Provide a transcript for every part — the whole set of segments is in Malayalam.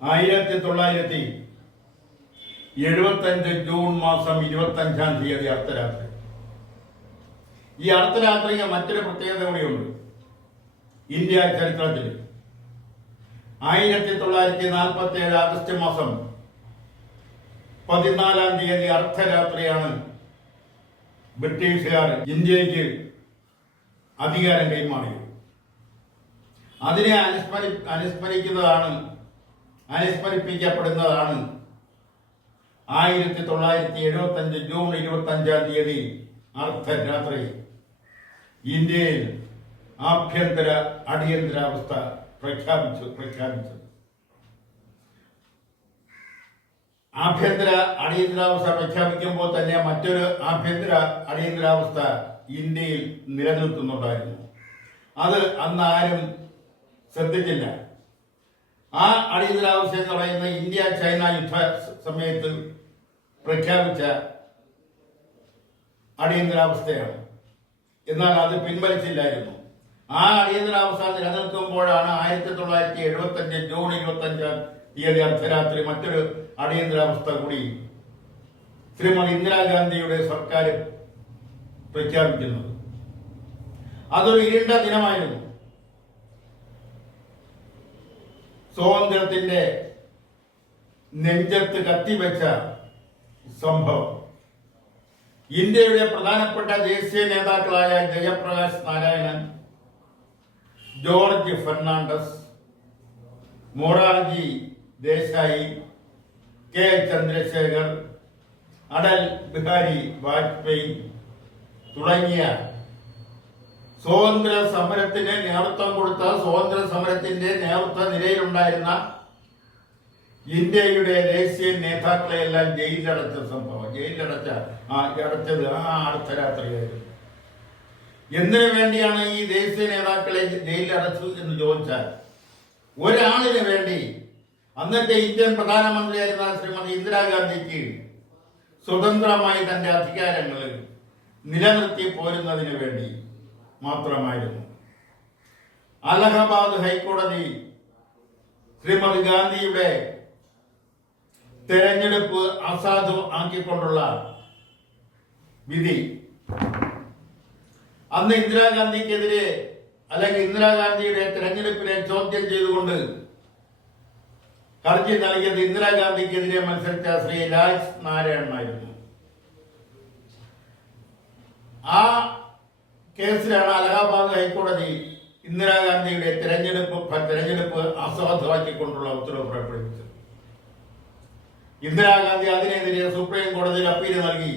1975 ജൂൺ മാസം 25-ാം തീയതി അർദ്ധരാത്രി. ഈ അർദ്ധരാത്രിക്ക് മറ്റൊരു പ്രത്യേകത കൂടിയുണ്ട്. ഇന്ത്യ ചരിത്രത്തിൽ 1947 ആഗസ്റ്റ് മാസം 14-ാം തീയതി അർദ്ധരാത്രിയാണ് ബ്രിട്ടീഷുകാർ ഇന്ത്യക്ക് അധികാരം കൈമാറിയത്. അതിനെ അനുസ്മരിപ്പിക്കപ്പെടുന്നതാണ് 1975 ജൂൺ 25-ാം തീയതി അർദ്ധരാത്രി ഇന്ത്യയിൽ അടിയന്തരാവസ്ഥ പ്രഖ്യാപിച്ചത്. അടിയന്തരാവസ്ഥ പ്രഖ്യാപിക്കുമ്പോൾ തന്നെ മറ്റൊരു അടിയന്തരാവസ്ഥ ഇന്ത്യയിൽ നിലനിൽക്കുന്നുണ്ടായിരുന്നു. അത് അന്ന് ആരും ശ്രദ്ധിച്ചില്ല. ആ അടിയന്തരാവസ്ഥ എന്ന് പറയുന്നത് ഇന്ത്യ ചൈന യുദ്ധ സമയത്ത് പ്രഖ്യാപിച്ച അടിയന്തരാവസ്ഥയാണ്. എന്നാൽ അത് പിൻവലിച്ചില്ലായിരുന്നു. ആ അടിയന്തരാവസ്ഥ നിലനിൽക്കുമ്പോഴാണ് 1975 ജൂൺ 25-ാം തീയതി അർദ്ധരാത്രി മറ്റൊരു അടിയന്തരാവസ്ഥ കൂടി ശ്രീമതി ഇന്ദിരാഗാന്ധിയുടെ സർക്കാർ പ്രഖ്യാപിക്കുന്നത്. അതൊരു ഇരുണ്ട ദിനമായിരുന്നു. സ്വാതന്ത്ര്യത്തിന്റെ നെഞ്ചത്ത് കത്തിവെച്ച സംഭവം. ഇന്ത്യയുടെ പ്രധാനപ്പെട്ട ദേശീയ നേതാക്കളായ ജയപ്രകാശ് നാരായണൻ, ജോർജ് ഫെർണാണ്ടസ്, മൊറാർജി ദേശായി, കെ ചന്ദ്രശേഖർ, അടൽ ബിഹാരി വാജ്പേയി തുടങ്ങിയ സ്വാതന്ത്ര്യ സമരത്തിന് നേതൃത്വം കൊടുത്ത സ്വാതന്ത്ര്യ സമരത്തിന്റെ നേതൃത്വ നിരയിലുണ്ടായിരുന്ന ഇന്ത്യയുടെ ദേശീയ നേതാക്കളെ എല്ലാം ജയിലിലടച്ച സംഭവം. അടച്ചത് അർദ്ധരാത്രിയായിരുന്നു. എന്തിനു വേണ്ടിയാണ് ഈ ദേശീയ നേതാക്കളെ ജയിലിലടച്ചു എന്ന് ചോദിച്ചാൽ, ഒരാളിന് വേണ്ടി അന്നത്തെ ഇന്ത്യൻ പ്രധാനമന്ത്രിയായിരുന്ന ശ്രീമതി ഇന്ദിരാഗാന്ധിക്ക് സ്വതന്ത്രമായി തന്റെ അധികാരങ്ങൾ നിലനിർത്തി പോരുന്നതിന് വേണ്ടി മാത്രമായിരുന്നു. അലഹബാദ് ഹൈക്കോടതി ശ്രീമതി ഗാന്ധിയുടെ തെരഞ്ഞെടുപ്പ് അസാധു ആക്കിക്കൊണ്ടുള്ള വിധി അന്ന് ഇന്ദിരാഗാന്ധിക്കെതിരെ അല്ലെങ്കിൽ ഇന്ദിരാഗാന്ധിയുടെ തെരഞ്ഞെടുപ്പിനെ ചോദ്യം ചെയ്തുകൊണ്ട് ഹർജി നൽകിയത് ഇന്ദിരാഗാന്ധിക്കെതിരെ മത്സരിച്ച ശ്രീ രാജ് നാരായണനായിരുന്നു. ആ കേസിലാണ് അലഹാബാദ് ഹൈക്കോടതി ഇന്ദിരാഗാന്ധിയുടെ തെരഞ്ഞെടുപ്പ് അസാധുവാക്കിക്കൊണ്ടുള്ള ഉത്തരവ് പുറപ്പെടുവിച്ചത്. ഇന്ദിരാഗാന്ധി അതിനെതിരെ സുപ്രീം കോടതിയിൽ അപ്പീൽ നൽകി.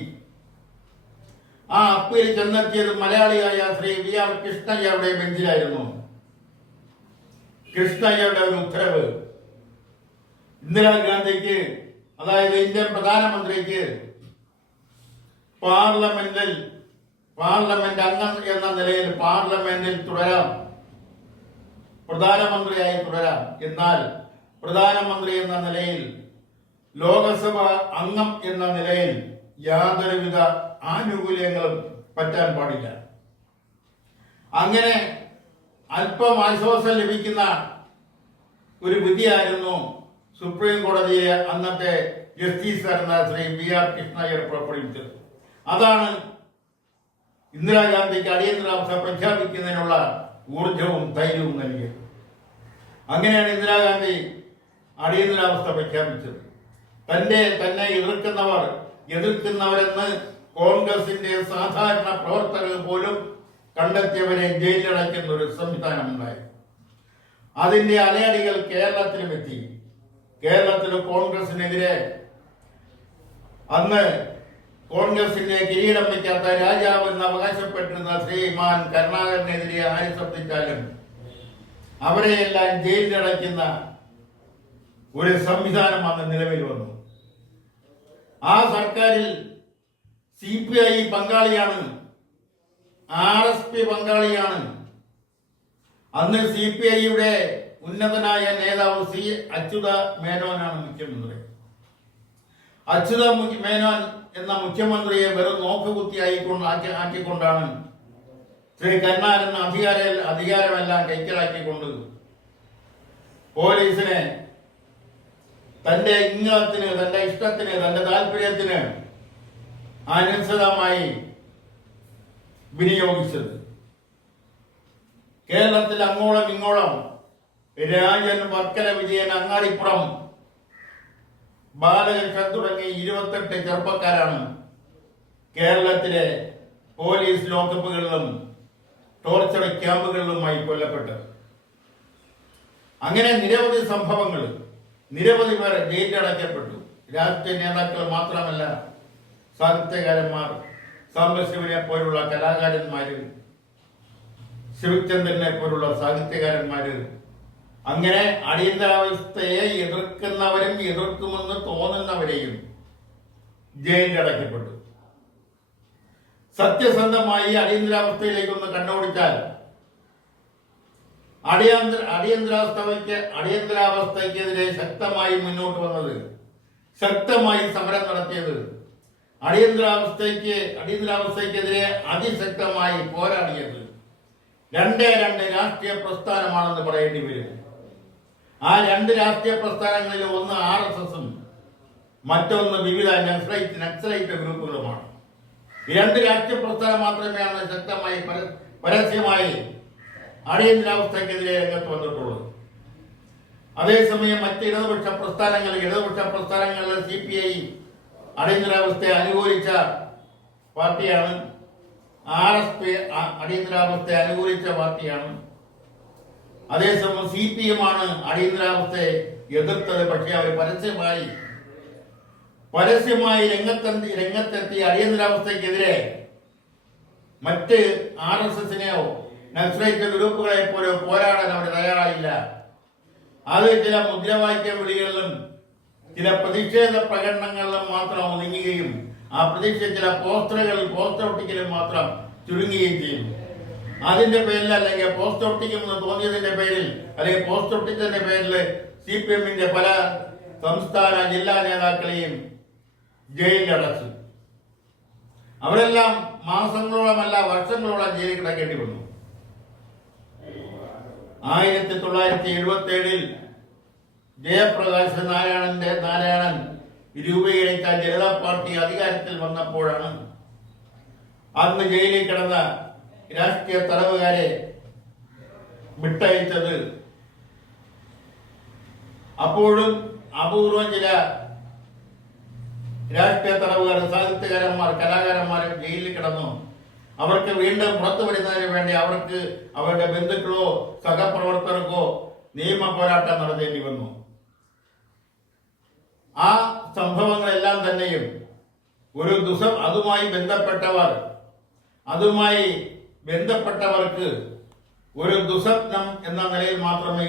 ആ അപ്പീൽ ചെന്നെത്തിയത് മലയാളിയായ ശ്രീ വി ആർ കൃഷ്ണയ്യരുടെ ബെഞ്ചിലായിരുന്നു. കൃഷ്ണയ്യരുടെ ഒരു ഉത്തരവ് ഇന്ദിരാഗാന്ധിക്ക്, അതായത് ഇന്ത്യൻ പ്രധാനമന്ത്രിക്ക് പാർലമെന്റ് അംഗം എന്ന നിലയിൽ പാർലമെന്റിൽ തുടരാം, പ്രധാനമന്ത്രിയായി തുടരാം. എന്നാൽ പ്രധാനമന്ത്രി എന്ന നിലയിൽ, ലോകസഭ അംഗം എന്ന നിലയിൽ യാതൊരുവിധ ആനുകൂല്യങ്ങളും പറ്റാൻ പാടില്ല. അങ്ങനെ അല്പം ആശ്വാസം ലഭിക്കുന്ന ഒരു വിധിയായിരുന്നു സുപ്രീം കോടതിയിലെ അന്നത്തെ ജസ്റ്റിസായിരുന്ന ശ്രീ വി ആർ കൃഷ്ണയ്യർ പുറപ്പെടുവിച്ചത്. അതാണ് ഇന്ദിരാഗാന്ധിക്ക് അടിയന്തരാവസ്ഥ പ്രഖ്യാപിക്കുന്നതിനുള്ള ഊർജവും ധൈര്യവും നൽകിയത്. അങ്ങനെയാണ് ഇന്ദിരാഗാന്ധി അടിയന്തരാവസ്ഥ പ്രഖ്യാപിച്ചത്. തന്നെ എതിർക്കുന്നവരെന്ന് കോൺഗ്രസിന്റെ സാധാരണ പ്രവർത്തകർ പോലും കണ്ടെത്തിയവരെ ജയിലിലടയ്ക്കുന്ന ഒരു സംവിധാനം ഉണ്ടായി. അതിന്റെ അലയടികൾ കേരളത്തിലും എത്തി. കേരളത്തിൽ കോൺഗ്രസിനെതിരെ അന്ന് കോൺഗ്രസിന്റെ കിരീടം വയ്ക്കാത്ത രാജാവ് എന്ന് അവകാശപ്പെട്ടിരുന്ന ശ്രീമാൻ കരുണാകരനെതിരെ ആര് ശബ്ദിച്ചാലും അവരെയെല്ലാം ജയിലിലടയ്ക്കുന്ന ഒരു സംവിധാനം അന്ന് നിലവിൽ വന്നു. ആ സർക്കാരിൽ CPI പങ്കാളിയാണ്, RSP പങ്കാളിയാണ്. അന്ന് CPIയുടെ ഉന്നതനായ നേതാവ് C. അച്യുത മേനോനാണ് മുഖ്യമന്ത്രി. അച്യുത മേനോൻ എന്ന മുഖ്യമന്ത്രിയെ വെറും നോക്കുകുത്തി ആക്കിക്കൊണ്ടാണ് ശ്രീ കരുണാകരൻ അധികാരമെല്ലാം കൈക്കലാക്കിക്കൊണ്ട് പോലീസിനെ തന്റെ ഇംഗത്തിന്, തന്റെ ഇഷ്ടത്തിന്, തന്റെ താല്പര്യത്തിന് അനുസൃതമായി വിനിയോഗിച്ചത്. കേരളത്തിൽ അങ്ങോളം ഇങ്ങോളം രാജൻ, വർക്കല വിജയൻ, അങ്ങാടിപ്പുറം ബാലകൃഷ്ണൻ തുടങ്ങി 28 ചെറുപ്പക്കാരാണ് കേരളത്തിലെ പോലീസ് ലോക്കപ്പുകളിലും ടോർച്ചർ ക്യാമ്പുകളിലുമായി കൊല്ലപ്പെട്ടത്. അങ്ങനെ നിരവധി സംഭവങ്ങൾ, നിരവധി പേർ ജയിലടയ്ക്കപ്പെട്ടു. രാഷ്ട്രീയ നേതാക്കൾ മാത്രമല്ല, സാഹിത്യകാരന്മാർ, സാംബശിവനെ പോലുള്ള കലാകാരന്മാര്, ശിവചന്ദ്രനെ പോലുള്ള സാഹിത്യകാരന്മാര്, അങ്ങനെ അടിയന്തരാവസ്ഥയെ എതിർക്കുന്നവരും എതിർക്കുമെന്ന് തോന്നുന്നവരെയും ജയിലിലടയ്ക്കപ്പെട്ടു. സത്യസന്ധമായി അടിയന്തരാവസ്ഥയിലേക്കൊന്ന് കണ്ണോടിച്ചാൽ അടിയന്തരാവസ്ഥയ്ക്കെതിരെ ശക്തമായി മുന്നോട്ട് വന്നത്, ശക്തമായി സമരം നടത്തിയത്, അടിയന്തരാവസ്ഥയ്ക്കെതിരെ അതിശക്തമായി പോരാടിയത് രണ്ട് രാഷ്ട്രീയ പ്രസ്ഥാനമാണെന്ന് പറയേണ്ടി വരും. ആ രണ്ട് രാഷ്ട്രീയ പ്രസ്ഥാനങ്ങളിൽ ഒന്ന് RSSഉം മറ്റൊന്ന് വിവിധ നക്സലൈറ്റ് ഗ്രൂപ്പുകളുമാണ്. ഈ രണ്ട് രാഷ്ട്രീയ പ്രസ്ഥാനം മാത്രമേ ശക്തമായി പരസ്യമായി അടിയന്തരാവസ്ഥയ്ക്കെതിരെ രംഗത്ത് വന്നിട്ടുള്ളത്. അതേസമയം മറ്റ് ഇടതുപക്ഷ പ്രസ്ഥാനങ്ങളിൽ CPI അടിയന്തരാവസ്ഥയെ അനുകൂലിച്ച പാർട്ടിയാണ്. RSP അടിയന്തരാവസ്ഥയെ അനുകൂലിച്ച പാർട്ടിയാണ്. അതേസമയം CPM ആണ് അടിയന്തരാവസ്ഥയെ എതിർത്തത്. പക്ഷേ അവർ പരസ്യമായി രംഗത്തെത്തി അടിയന്തരാവസ്ഥയ്ക്കെതിരെ മറ്റ് RSSനെയോ നക്സലൈറ്റ് ഗ്രൂപ്പുകളെ പോലെ പോരാടാൻ അവർ തയ്യാറായില്ല. അത് ചില മുദ്രാവാക്യ വിളികളിലും ചില പ്രതിഷേധ പ്രകടനങ്ങളിലും മാത്രം ഒതുങ്ങുകയും ആ പ്രതീക്ഷ ചില പോസ്റ്റർ ഒട്ടിക്കലും മാത്രം ചുരുങ്ങുകയും ചെയ്യും. അതിന്റെ പേരിൽ, അല്ലെങ്കിൽ പോസ്റ്റർ ഒട്ടിക്കുമെന്ന് തോന്നിയതിന്റെ പേരിൽ, അല്ലെങ്കിൽ പോസ്റ്റർ ഒട്ടിച്ചതിന്റെ പേരിൽ CPMന്റെ പല സംസ്ഥാന ജില്ലാ നേതാക്കളെയും ജയിലിലടച്ചു. അവരെല്ലാം മാസങ്ങളോളമല്ല വർഷങ്ങളോളം ജയിലിൽ കിടക്കേണ്ടി വന്നു. 1977 ജയപ്രകാശ് നാരായണൻ രൂപീകരിച്ച ജനതാ പാർട്ടി അധികാരത്തിൽ വന്നപ്പോഴാണ് അന്ന് ജയിലിൽ കിടന്ന രാഷ്ട്രീയ തടവുകാരെ വിട്ടയച്ചത്. അപ്പോഴും അപൂർവം ചില രാഷ്ട്രീയ തടവുകാർ, സാഹിത്യകാരന്മാർ, കലാകാരന്മാർ ജയിലിൽ കിടന്നു. അവർക്ക് വീണ്ടും പുറത്തു വരുന്നതിന് വേണ്ടി അവർക്ക് അവരുടെ ബന്ധുക്കളോ സഹപ്രവർത്തകർക്കോ നിയമ പോരാട്ടം നടത്തേണ്ടി വന്നു. ആ സംഭവങ്ങളെല്ലാം തന്നെയും അതുമായി ബന്ധപ്പെട്ടവർക്ക് ഒരു ദുസ്വപ്നം എന്ന നിലയിൽ മാത്രമേ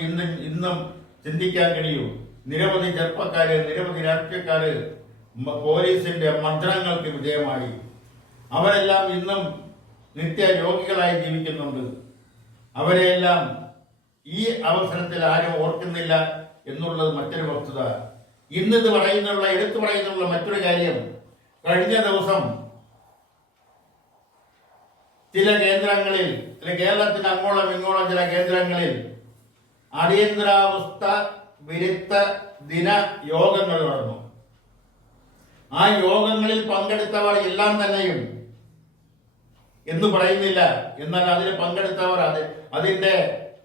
ഇന്നും ചിന്തിക്കാൻ കഴിയൂ. നിരവധി ചെറുപ്പക്കാര്, നിരവധി രാഷ്ട്രീയക്കാര് പോലീസിന്റെ മർദ്ദനങ്ങൾക്ക് വിധേയമായി. അവരെല്ലാം ഇന്നും നിത്യരോഗികളായി ജീവിക്കുന്നുണ്ട്. അവരെയെല്ലാം ഈ അവസരത്തിൽ ആരും ഓർക്കുന്നില്ല എന്നുള്ളത് മറ്റൊരു വസ്തുത. എടുത്തു പറയുന്നുള്ള മറ്റൊരു കാര്യം, കഴിഞ്ഞ ദിവസം ചില കേന്ദ്രങ്ങളിൽ, കേരളത്തിന് അങ്ങോളം ഇങ്ങോളം ചില കേന്ദ്രങ്ങളിൽ അടിയന്തരാവസ്ഥ വിരുദ്ധ ദിന യോഗങ്ങൾ നടന്നു. ആ യോഗങ്ങളിൽ പങ്കെടുത്തവർ എല്ലാം തന്നെയും എന്ന് പറയുന്നില്ല, എന്നാൽ അതിൽ പങ്കെടുത്തവർ, അതിന്റെ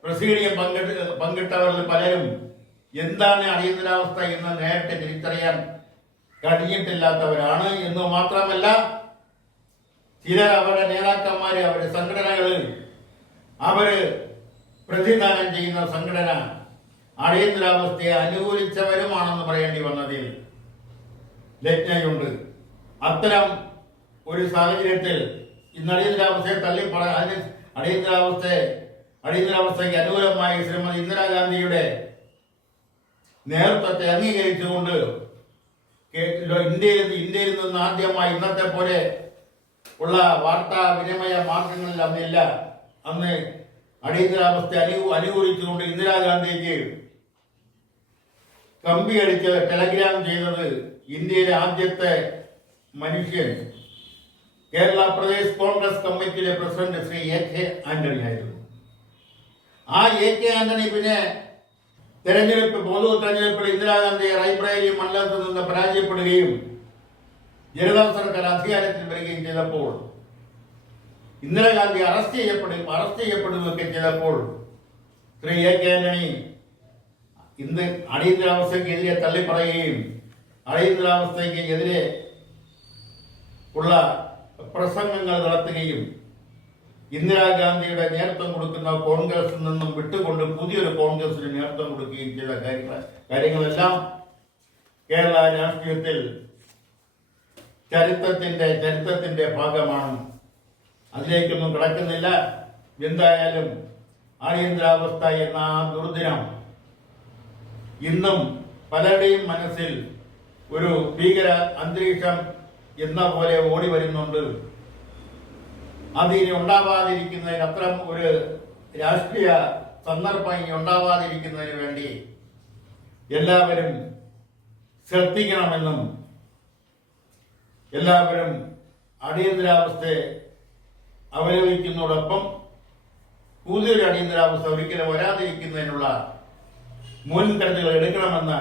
പ്രസീഡിയം പങ്കിട്ടവരിൽ പലരും എന്താണ് അടിയന്തരാവസ്ഥ എന്ന് നേരിട്ട് തിരിച്ചറിയാൻ കഴിഞ്ഞിട്ടില്ലാത്തവരാണ് എന്ന് മാത്രമല്ല, ചിലർ അവരുടെ നേതാക്കന്മാര്, അവരുടെ സംഘടനകളിൽ അവര് പ്രതിദാനം ചെയ്യുന്ന സംഘടന അടിയന്തരാവസ്ഥയെ അനുകൂലിച്ചവരുമാണെന്ന് പറയേണ്ടി വന്നതിൽ ലജ്ഞയുണ്ട്. അത്തരം ഒരു സാഹചര്യത്തിൽ ഇന്ന് അടിയന്തരാവസ്ഥയ്ക്ക് അനുകൂലമായി ശ്രീമതി ഇന്ദിരാഗാന്ധിയുടെ നേതൃത്വത്തെ അംഗീകരിച്ചുകൊണ്ട് ഇന്ത്യയിൽ നിന്ന് ആദ്യമായി ഇന്നത്തെ പോലെ ഉള്ള വാർത്താ വിനിമയ മാർഗങ്ങളിൽ അന്നില്ല. അന്ന് അടിയന്തരാവസ്ഥ അനുകൂലിച്ചുകൊണ്ട് ഇന്ദിരാഗാന്ധിക്ക് കമ്പിയടിച്ച് ടെലഗ്രാം ചെയ്തത് ഇന്ത്യയിലെ ആദ്യത്തെ മനുഷ്യൻ കേരള പ്രദേശ് കോൺഗ്രസ് കമ്മിറ്റിയിലെ പ്രസിഡന്റ് ശ്രീ AK ആന്റണി ആയിരുന്നു. ആ AK ആന്റണി പിന്നെ പൊതു തെരഞ്ഞെടുപ്പിൽ ഇന്ദിരാഗാന്ധി റായ്ബറേലി മണ്ഡലത്തിൽ നിന്ന് പരാജയപ്പെടുകയും ജനതാ സർക്കാർ അധികാരത്തിൽ വരികയും ചെയ്തപ്പോൾ ഇന്ദിരാഗാന്ധി അറസ്റ്റ് ചെയ്യപ്പെടുകയൊക്കെ ചെയ്തപ്പോൾ ശ്രീ എ കെ ആന്റണി ഇന്ന് അടിയന്തരാവസ്ഥയ്ക്കെതിരെ തള്ളിപ്പറയുകയും അടിയന്തരാവസ്ഥയ്ക്ക് എതിരെ ഉള്ള പ്രസംഗങ്ങൾ നടത്തുകയും ഇന്ദിരാഗാന്ധിയുടെ നേതൃത്വം കൊടുക്കുന്ന കോൺഗ്രസിൽ നിന്നും വിട്ടുകൊണ്ട് പുതിയൊരു കോൺഗ്രസിന് നേതൃത്വം കൊടുക്കുകയും ചെയ്ത കാര്യങ്ങളെല്ലാം കേരള രാഷ്ട്രീയത്തിൽ ചരിത്രത്തിന്റെ ഭാഗമാണ്. അതിലേക്കൊന്നും കിടക്കുന്നില്ല. എന്തായാലും അടിയന്തരാവസ്ഥ എന്ന ആ ദുർദിനം ഇന്നും പലരുടെയും മനസ്സിൽ ഒരു ഭീകര അന്തരീക്ഷം എന്ന പോലെ ഓടി വരുന്നുണ്ട്. അതിനി ഉണ്ടാവാതിരിക്കുന്നതിന്, അത്തരം ഒരു രാഷ്ട്രീയ സന്ദർഭം ഇനി ഉണ്ടാവാതിരിക്കുന്നതിന് വേണ്ടി എല്ലാവരും ശ്രദ്ധിക്കണമെന്നും എല്ലാവരും അടിയന്തരാവസ്ഥയെ അവലംബിക്കുന്നതോടൊപ്പം പുതിയൊരു അടിയന്തരാവസ്ഥ ഒരിക്കലും വരാതിരിക്കുന്നതിനുള്ള മുൻകരുതലുകൾ എടുക്കണമെന്ന്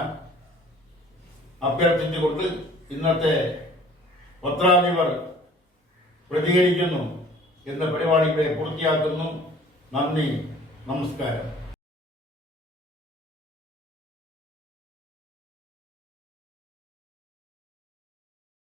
അഭ്യർത്ഥിച്ചുകൊണ്ട് ഇന്നത്തെ പത്രാധിപർ പ്രതികരിക്കുന്നു എന്ന പരിപാടികളെ പൂർത്തിയാക്കുന്നു. നന്ദി, നമസ്കാരം.